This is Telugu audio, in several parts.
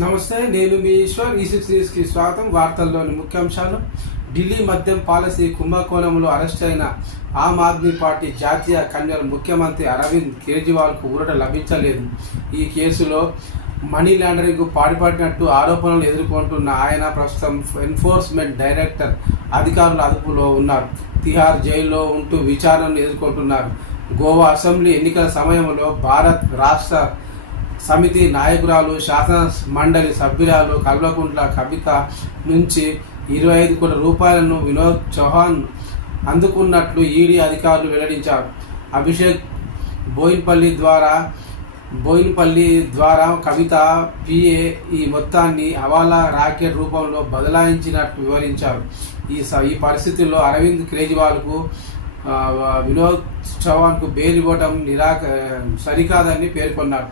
నమస్తే, నేను మీ ఈశ్వర్. ఈ6 న్యూస్కి స్వాగతం. వార్తల్లోని ముఖ్యాంశాలు. ఢిల్లీ మద్యం పాలసీ కుంభకోణంలో అరెస్ట్ అయిన ఆమ్ ఆద్మీ పార్టీ జాతీయ కన్వీనర్ ముఖ్యమంత్రి అరవింద్ కేజ్రీవాల్కు ఊరట లభించలేదు. ఈ కేసులో మనీ లాండరింగ్కు పాడిపడినట్టు ఆరోపణలు ఎదుర్కొంటున్న ఆయన ప్రస్తుతం ఎన్ఫోర్స్మెంట్ డైరెక్టర్ అధికారుల అదుపులో ఉన్నారు. తిహార్ జైల్లో ఉంటూ విచారణను ఎదుర్కొంటున్నారు. గోవా అసెంబ్లీ ఎన్నికల సమయంలో భారత్ రాష్ట్ర సమితి నాయకురాలు, శాసన మండలి సభ్యురాలు కల్వకుంట్ల కవిత నుంచి 25 కోట్ల రూపాయలను వినోద్ చౌహాన్ అందుకున్నట్లు ఈడీ అధికారులు వెల్లడించారు. అభిషేక్ బోయిన్పల్లి ద్వారా కవిత పిఏ ఈ మొత్తాన్ని హవాలా రాకెట్ రూపంలో బదలాయించినట్టు వివరించారు. ఈ పరిస్థితుల్లో అరవింద్ కేజ్రీవాల్కు వినోద్ చౌహాన్కు బెయిల్ ఇవ్వడం సరికాదని పేర్కొన్నారు.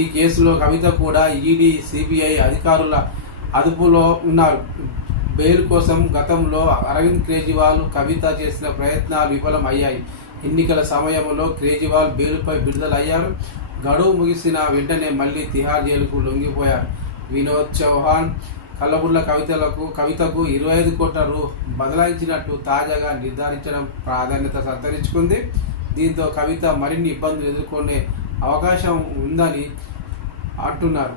ఈ కేసులో కవిత కూడా ఈడీ, సిబిఐ అధికారుల అదుపులో ఉన్నారు. బెయిల్ కోసం గతంలో అరవింద్ కేజ్రీవాల్, కవిత చేసిన ప్రయత్నాలు విఫలం అయ్యాయి. ఎన్నికల సమయంలో కేజ్రీవాల్ బెయిల్పై విడుదలయ్యారు. గడువు ముగిసిన వెంటనే మళ్లీ తిహార్ జైలుకు లొంగిపోయారు. వినోద్ చౌహాన్, కల్లబుర్ల కవితకు 25 కోట్ల బదలాయించినట్టు తాజాగా నిర్ధారించడం ప్రాధాన్యత సంతరించుకుంది. దీంతో కవిత మరిన్ని ఇబ్బందులు ఎదుర్కొనే అవకాశం ఉందని అంటున్నారు.